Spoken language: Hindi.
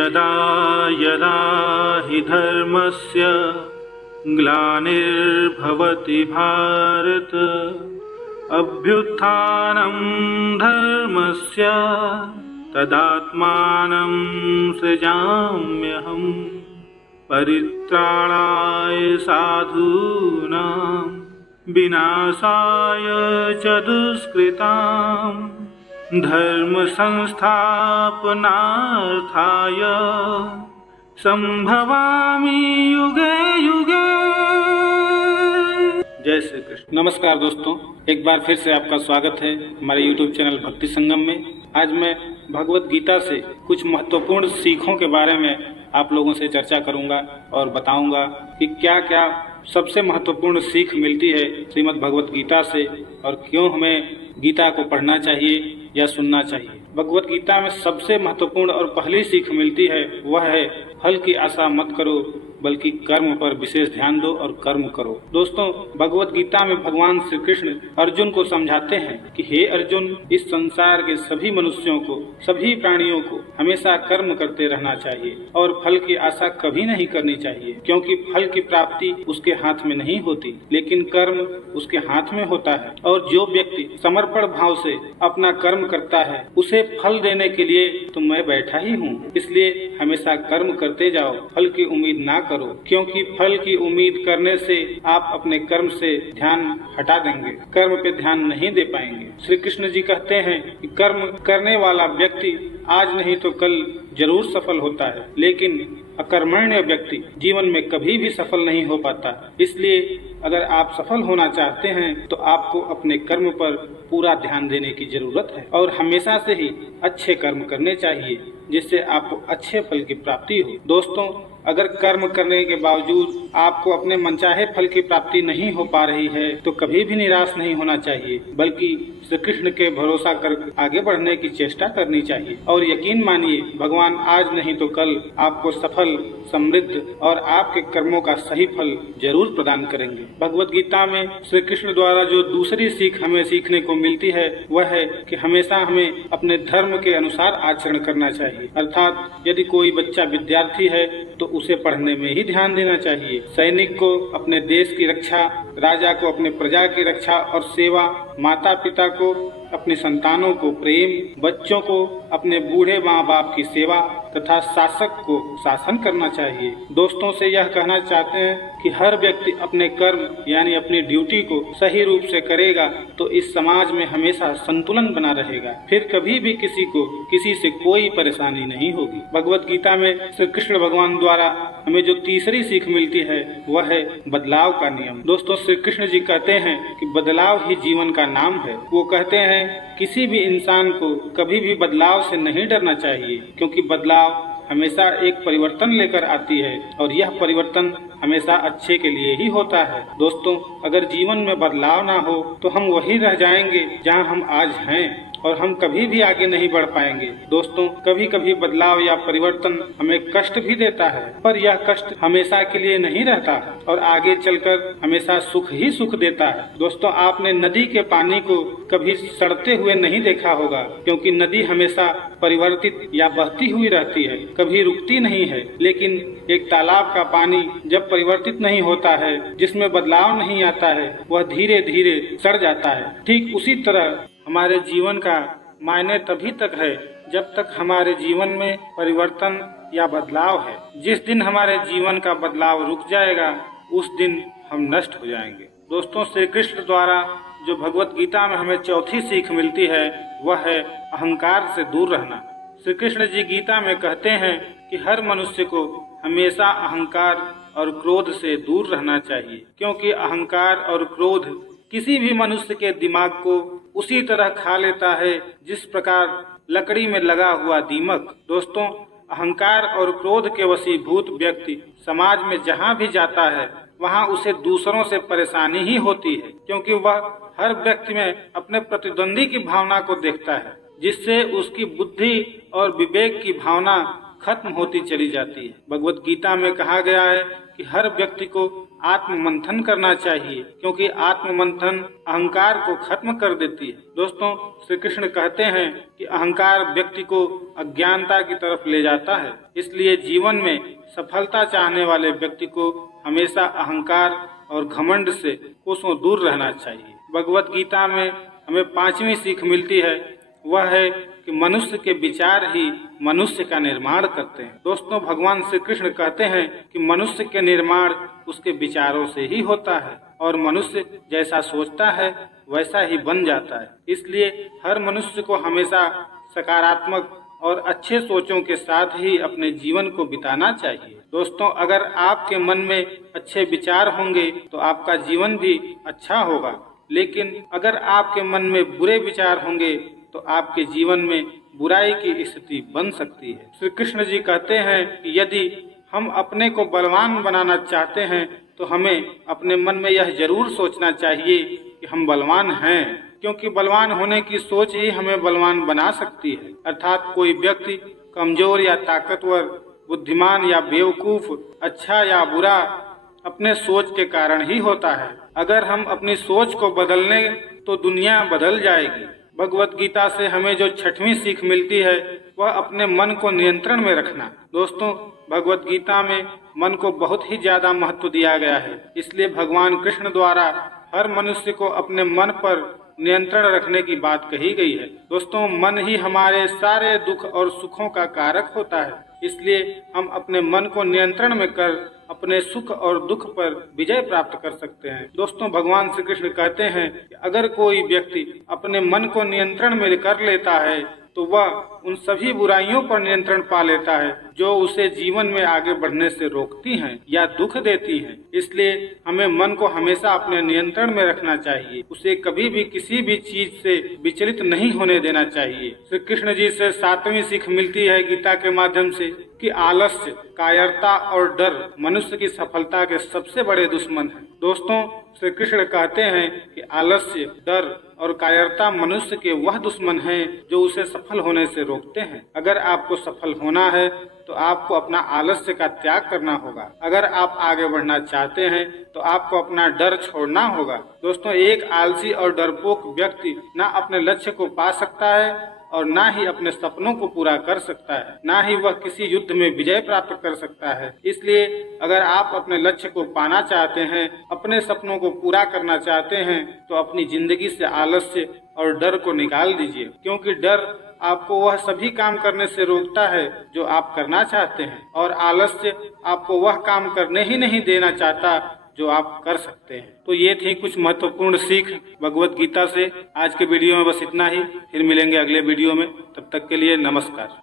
यदा यदा हि धर्मस्य ग्लानिर्भवति भारत अभ्युत्थानं धर्मस्य तदात्मानं सृजाम्यहम् परित्राणाय साधूनां विनाशाय च दुष्कृतां धर्म संस्थापनार्थाय संभवामि युगे युगे। जय श्री कृष्ण। नमस्कार दोस्तों, एक बार फिर से आपका स्वागत है हमारे YouTube चैनल भक्ति संगम में। आज मैं भगवत गीता से कुछ महत्वपूर्ण सीखों के बारे में आप लोगों से चर्चा करूंगा और बताऊंगा कि क्या क्या सबसे महत्वपूर्ण सीख मिलती है श्रीमद् भगवत गीता से और क्यों हमें गीता को पढ़ना चाहिए या सुनना चाहिए। भगवत गीता में सबसे महत्वपूर्ण और पहली सीख मिलती है वह है फल की आशा मत करो बल्कि कर्म पर विशेष ध्यान दो और कर्म करो। दोस्तों, भगवत गीता में भगवान श्री कृष्ण अर्जुन को समझाते हैं कि हे अर्जुन, इस संसार के सभी मनुष्यों को, सभी प्राणियों को हमेशा कर्म करते रहना चाहिए और फल की आशा कभी नहीं करनी चाहिए, क्योंकि फल की प्राप्ति उसके हाथ में नहीं होती लेकिन कर्म उसके हाथ में होता है। और जो व्यक्ति समर्पण भाव से अपना कर्म करता है उसे फल देने के लिए तो मैं बैठा ही हूँ। इसलिए हमेशा कर्म करते जाओ, फल की उम्मीद ना करो, क्योंकि फल की उम्मीद करने से आप अपने कर्म से ध्यान हटा देंगे, कर्म पे ध्यान नहीं दे पाएंगे। श्री कृष्ण जी कहते हैं कि कर्म करने वाला व्यक्ति आज नहीं तो कल जरूर सफल होता है, लेकिन अकर्मण्य व्यक्ति जीवन में कभी भी सफल नहीं हो पाता। इसलिए अगर आप सफल होना चाहते हैं तो आपको अपने कर्म पर पूरा ध्यान देने की जरूरत है और हमेशा से ही अच्छे कर्म करने चाहिए जिससे आपको अच्छे फल की प्राप्ति हो। दोस्तों, अगर कर्म करने के बावजूद आपको अपने मनचाहे फल की प्राप्ति नहीं हो पा रही है तो कभी भी निराश नहीं होना चाहिए, बल्कि श्री कृष्ण के भरोसा कर आगे बढ़ने की चेष्टा करनी चाहिए। और यकीन मानिए, भगवान आज नहीं तो कल आपको सफल, समृद्ध और आपके कर्मों का सही फल जरूर प्रदान करेंगे। भगवत गीता में श्री कृष्ण द्वारा जो दूसरी सीख हमें सीखने को मिलती है वह है कि हमेशा हमें अपने धर्म के अनुसार आचरण करना चाहिए। अर्थात यदि कोई बच्चा विद्यार्थी है तो उसे पढ़ने में ही ध्यान देना चाहिए। सैनिक को अपने देश की रक्षा, राजा को अपने प्रजा की रक्षा और सेवा, माता पिता को अपने संतानों को प्रेम, बच्चों को अपने बूढ़े माँ बाप की सेवा तथा शासक को शासन करना चाहिए। दोस्तों से यह कहना चाहते हैं कि हर व्यक्ति अपने कर्म यानी अपनी ड्यूटी को सही रूप से करेगा तो इस समाज में हमेशा संतुलन बना रहेगा, फिर कभी भी किसी को किसी से कोई परेशानी नहीं होगी। भगवत गीता में श्री कृष्ण भगवान द्वारा हमें जो तीसरी सीख मिलती है वह है बदलाव का नियम। दोस्तों, श्री कृष्ण जी कहते हैं कि बदलाव ही जीवन का नाम है। वो कहते हैं किसी भी इंसान को कभी भी बदलाव से नहीं डरना चाहिए, क्योंकि बदलाव हमेशा एक परिवर्तन लेकर आती है और यह परिवर्तन हमेशा अच्छे के लिए ही होता है। दोस्तों, अगर जीवन में बदलाव ना हो तो हम वही रह जाएंगे जहां हम आज हैं और हम कभी भी आगे नहीं बढ़ पाएंगे। दोस्तों, कभी कभी बदलाव या परिवर्तन हमें कष्ट भी देता है, पर यह कष्ट हमेशा के लिए नहीं रहता और आगे चलकर हमेशा सुख ही सुख देता है। दोस्तों, आपने नदी के पानी को कभी सड़ते हुए नहीं देखा होगा, क्योंकि नदी हमेशा परिवर्तित या बहती हुई रहती है, कभी रुकती नहीं है। लेकिन एक तालाब का पानी जब परिवर्तित नहीं होता है, जिसमें बदलाव नहीं आता है, वह धीरे धीरे सड़ जाता है। ठीक उसी तरह हमारे जीवन का मायने तभी तक है जब तक हमारे जीवन में परिवर्तन या बदलाव है। जिस दिन हमारे जीवन का बदलाव रुक जाएगा उस दिन हम नष्ट हो जाएंगे। दोस्तों, श्री कृष्ण द्वारा जो भगवत गीता में हमें चौथी सीख मिलती है वह है अहंकार से दूर रहना। श्री कृष्ण जी गीता में कहते हैं कि हर मनुष्य को हमेशा अहंकार और क्रोध से दूर रहना चाहिए, क्योंकि अहंकार और क्रोध किसी भी मनुष्य के दिमाग को उसी तरह खा लेता है जिस प्रकार लकड़ी में लगा हुआ दीमक। दोस्तों, अहंकार और क्रोध के वशीभूत व्यक्ति समाज में जहाँ भी जाता है वहाँ उसे दूसरों से परेशानी ही होती है, क्योंकि वह हर व्यक्ति में अपने प्रतिद्वंदी की भावना को देखता है, जिससे उसकी बुद्धि और विवेक की भावना खत्म होती चली जाती है। भगवत गीता में कहा गया है कि हर व्यक्ति को आत्म मंथन करना चाहिए, क्योंकि आत्म मंथन अहंकार को खत्म कर देती है। दोस्तों, श्री कृष्ण कहते हैं कि अहंकार व्यक्ति को अज्ञानता की तरफ ले जाता है। इसलिए जीवन में सफलता चाहने वाले व्यक्ति को हमेशा अहंकार और घमंड से कोसों दूर रहना चाहिए। भगवत गीता में हमें 5वीं सीख मिलती है, वह है कि मनुष्य के विचार ही मनुष्य का निर्माण करते हैं। दोस्तों, भगवान श्री कृष्ण कहते हैं कि मनुष्य के निर्माण उसके विचारों से ही होता है और मनुष्य जैसा सोचता है वैसा ही बन जाता है। इसलिए हर मनुष्य को हमेशा सकारात्मक और अच्छे सोचों के साथ ही अपने जीवन को बिताना चाहिए। दोस्तों, अगर आपके मन में अच्छे विचार होंगे तो आपका जीवन भी अच्छा होगा, लेकिन अगर आपके मन में बुरे विचार होंगे तो आपके जीवन में बुराई की स्थिति बन सकती है। श्री कृष्ण जी कहते हैं कि यदि हम अपने को बलवान बनाना चाहते हैं तो हमें अपने मन में यह जरूर सोचना चाहिए कि हम बलवान हैं, क्योंकि बलवान होने की सोच ही हमें बलवान बना सकती है। अर्थात कोई व्यक्ति कमजोर या ताकतवर, बुद्धिमान या बेवकूफ, अच्छा या बुरा अपने सोच के कारण ही होता है। अगर हम अपनी सोच को बदल लें तो दुनिया बदल जाएगी। भगवत गीता से हमें जो 6वीं सीख मिलती है वह अपने मन को नियंत्रण में रखना। दोस्तों, भगवत गीता में मन को बहुत ही ज्यादा महत्व दिया गया है। इसलिए भगवान कृष्ण द्वारा हर मनुष्य को अपने मन पर नियंत्रण रखने की बात कही गई है। दोस्तों, मन ही हमारे सारे दुख और सुखों का कारक होता है। इसलिए हम अपने मन को नियंत्रण में कर अपने सुख और दुख पर विजय प्राप्त कर सकते हैं। दोस्तों, भगवान श्री कृष्ण कहते हैं कि अगर कोई व्यक्ति अपने मन को नियंत्रण में कर लेता है तो वह उन सभी बुराइयों पर नियंत्रण पा लेता है जो उसे जीवन में आगे बढ़ने से रोकती हैं या दुख देती हैं। इसलिए हमें मन को हमेशा अपने नियंत्रण में रखना चाहिए, उसे कभी भी किसी भी चीज से विचलित नहीं होने देना चाहिए। श्री कृष्ण जी से 7वीं सीख मिलती है गीता के माध्यम से कि आलस्य, कायरता और डर मनुष्य की सफलता के सबसे बड़े दुश्मन हैं। दोस्तों, श्री कृष्ण कहते हैं कि आलस्य, डर और कायरता मनुष्य के वह दुश्मन हैं जो उसे सफल होने से रोकते हैं। अगर आपको सफल होना है तो आपको अपना आलस्य का त्याग करना होगा। अगर आप आगे बढ़ना चाहते हैं तो आपको अपना डर छोड़ना होगा। दोस्तों, एक आलसी और डरपोक व्यक्ति न अपने लक्ष्य को पा सकता है और ना ही अपने सपनों को पूरा कर सकता है, ना ही वह किसी युद्ध में विजय प्राप्त कर सकता है। इसलिए अगर आप अपने लक्ष्य को पाना चाहते हैं, अपने सपनों को पूरा करना चाहते हैं, तो अपनी जिंदगी से आलस्य और डर को निकाल दीजिए, क्योंकि डर आपको वह सभी काम करने से रोकता है जो आप करना चाहते हैं और आलस्य आपको वह काम करने ही नहीं देना चाहता जो आप कर सकते हैं। तो ये थी कुछ महत्वपूर्ण सीख भगवत गीता से। आज के वीडियो में बस इतना ही, फिर मिलेंगे अगले वीडियो में। तब तक के लिए नमस्कार।